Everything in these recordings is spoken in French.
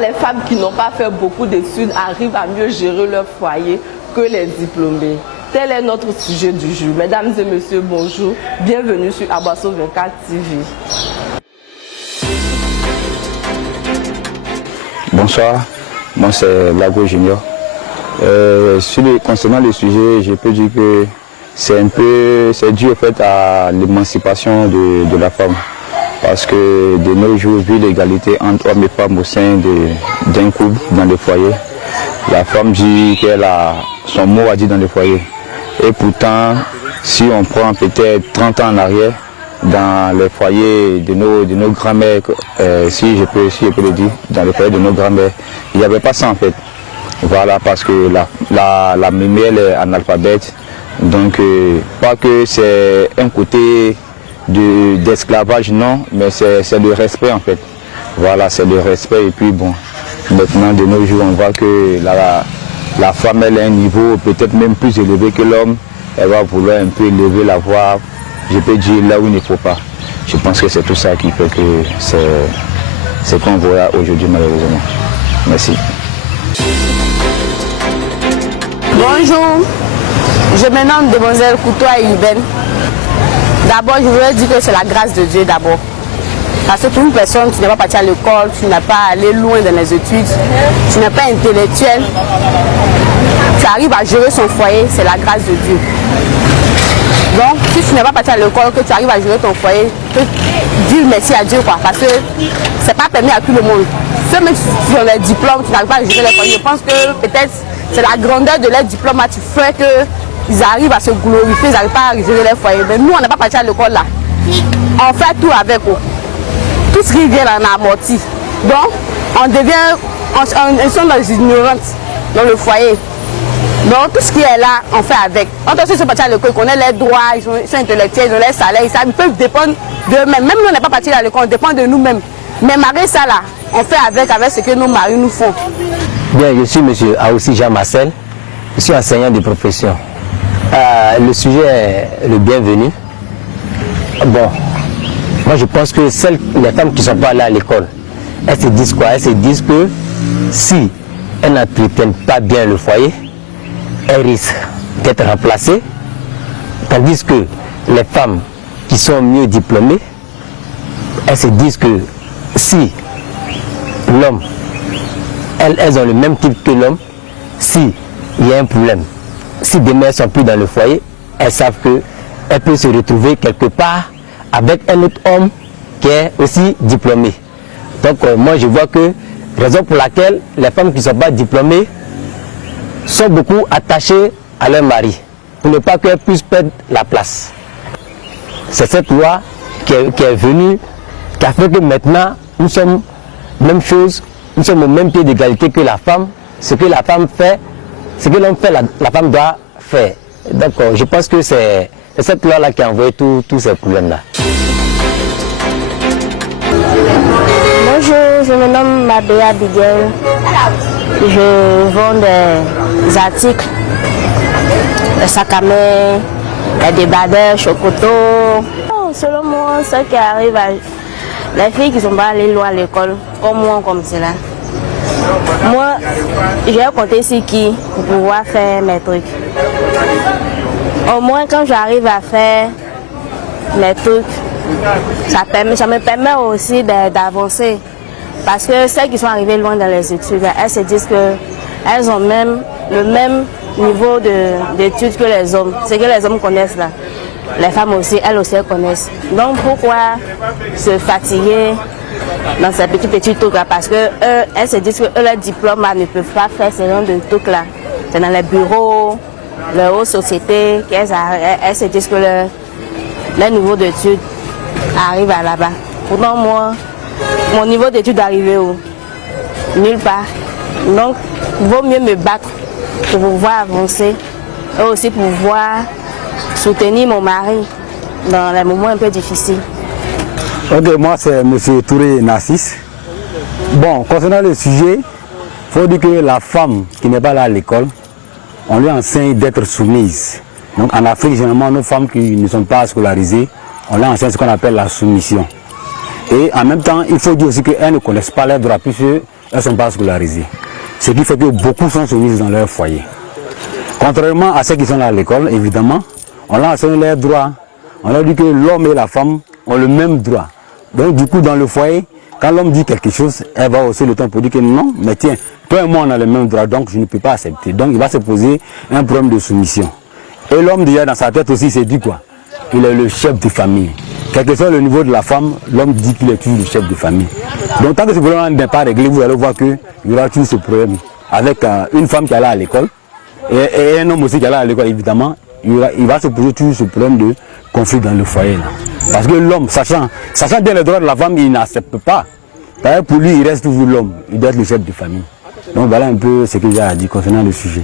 les femmes qui n'ont pas fait beaucoup d'études arrivent à mieux gérer leur foyer que les diplômés? Tel est notre sujet du jour. Mesdames et messieurs, bonjour. Bienvenue sur Aboisseau 24 TV. Bonsoir, moi c'est Lago Junior. Concernant le sujet, je peux dire que c'est dû au fait à l'émancipation de la femme. Parce que de nos jours, vu l'égalité entre hommes et femmes au sein d'un couple dans le foyer, la femme dit qu'elle a son mot à dire dans le foyer. Et pourtant, si on prend peut-être 30 ans en arrière, dans les foyers de nos grands-mères, si je peux le dire, dans les foyers de nos grands-mères, il n'y avait pas ça en fait. Voilà, parce que la mémé elle est analphabète. Donc, pas que c'est un côté d'esclavage, non, mais c'est le respect en fait. Voilà, c'est le respect. Et puis bon, maintenant de nos jours, on voit que la femme elle a un niveau peut-être même plus élevé que l'homme. Elle va vouloir un peu élever la voix, je peux dire là où il ne faut pas. Je pense que c'est tout ça qui fait que c'est ce qu'on voit aujourd'hui malheureusement. Merci. Bonjour, je me nomme Demoiselle Koutoua Yuben. D'abord, je voudrais dire que c'est la grâce de Dieu d'abord. Parce que pour une personne, tu n'es pas parti à l'école, tu n'as pas allé loin dans les études, tu n'es pas intellectuel, tu arrives à gérer son foyer, c'est la grâce de Dieu. Donc, si tu n'es pas parti à l'école, que tu arrives à gérer ton foyer, dis merci à Dieu quoi, parce que c'est pas permis à tout le monde. Ceux même qui ont les diplômes, tu n'arrives pas à gérer les foyers, je pense que peut-être c'est la grandeur de leur diplôme qui fait qu'ils arrivent à se glorifier, ils n'arrivent pas à gérer les foyers. Mais nous, on n'est pas parti à l'école là. On fait tout avec eux. Tout ce qui vient, on a amorti. Donc, ils sont dans les ignorantes dans le foyer. Donc, tout ce qui est là, on fait avec. En tant que ceux qui sont partis à l'école, ils connaissent les droits, ils sont intellectuels, ils ont les salaires, ils peuvent dépendre d'eux-mêmes. Même nous, on n'est pas partis à l'école, on dépend de nous-mêmes. Mais malgré ça, là, on fait avec ce que nos maris nous font. Bien, je suis M. Aoussi Jean Marcel, je suis enseignant de profession. Le sujet est le bienvenu. Bon, moi je pense que les femmes qui ne sont pas allées à l'école, elles se disent quoi? Elles se disent que si elles n'entretiennent pas bien le foyer, elles risquent d'être remplacées. Tandis que les femmes qui sont mieux diplômées, elles se disent que si l'homme, elles ont le même type que l'homme, s'il y a un problème, si demain elles ne sont plus dans le foyer, elles savent qu'elles peuvent se retrouver quelque part avec un autre homme qui est aussi diplômé. Donc moi je vois que, raison pour laquelle les femmes qui ne sont pas diplômées sont beaucoup attachées à leur mari, pour ne pas qu'elles puissent perdre la place. C'est cette loi qui est venue, qui a fait que maintenant nous sommes même chose, nous sommes au même pied d'égalité que la femme. Ce que la femme fait, ce que l'homme fait, la femme doit faire. Donc je pense que c'est cette loi-là qui a envoyé tous ces problèmes-là. Bonjour, je me nomme Mabéa Biguel. Je vends des articles, des sacs à main, des débardeurs, chocotos. Selon moi, ce qui arrive à les filles qui ne sont pas allées loin à l'école, comme moi, comme cela. Moi, j'ai compté sur qui pour pouvoir faire mes trucs. Au moins, quand j'arrive à faire mes trucs, ça me permet aussi d'avancer. Parce que celles qui sont arrivées loin dans les études, elles se disent qu'elles ont même le même niveau d'études que les hommes. Ce que les hommes connaissent là, les femmes aussi, elles aussi elles connaissent. Donc pourquoi se fatiguer dans ces petits trucs là? Parce que elles se disent que leurs diplômes là, ne peuvent pas faire ce genre de trucs là. C'est dans les bureaux, les hautes sociétés, elles se disent que leur niveau d'études arrive à là-bas. Pourtant moi, mon niveau d'études est arrivé où? Nulle part. Donc il vaut mieux me battre pour pouvoir avancer et aussi pour pouvoir soutenir mon mari dans les moments un peu difficiles. Ok, moi c'est M. Touré Narcisse. Bon, concernant le sujet, il faut dire que la femme qui n'est pas là à l'école, on lui enseigne d'être soumise. Donc en Afrique, généralement, nos femmes qui ne sont pas scolarisées, on leur enseigne ce qu'on appelle la soumission. Et en même temps, il faut dire aussi qu'elles ne connaissent pas leurs droits, puisque elles ne sont pas scolarisées. Ce qui fait que beaucoup sont soumises dans leur foyer. Contrairement à ceux qui sont là à l'école, évidemment, on leur enseigne leurs droits. On leur dit que l'homme et la femme ont le même droit. Donc du coup, dans le foyer, quand l'homme dit quelque chose, elle va hausser le ton pour dire que non, mais tiens, toi et moi on a le même droit, donc je ne peux pas accepter. Donc il va se poser un problème de soumission. Et l'homme déjà dans sa tête aussi s'est dit quoi? Il est le chef de famille. Quel que soit le niveau de la femme, l'homme dit qu'il est toujours le chef de famille. Donc tant que ce problème n'est pas réglé, vous allez voir qu'il y aura toujours ce problème. Avec une femme qui est là à l'école et un homme aussi qui est là à l'école, évidemment, il va se poser toujours ce problème de conflit dans le foyer. Là. Parce que l'homme, sachant bien les droits de la femme, il n'accepte pas. Pour lui, il reste toujours l'homme. Il doit être le chef de famille. Donc voilà un peu ce que j'ai à dire concernant le sujet.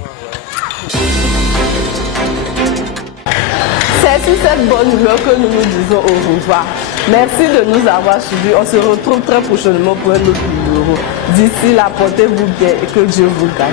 C'est sur cette bonne humeur que nous nous disons au revoir. Merci de nous avoir suivis. On se retrouve très prochainement pour un autre numéro. D'ici là, portez-vous bien et que Dieu vous gagne.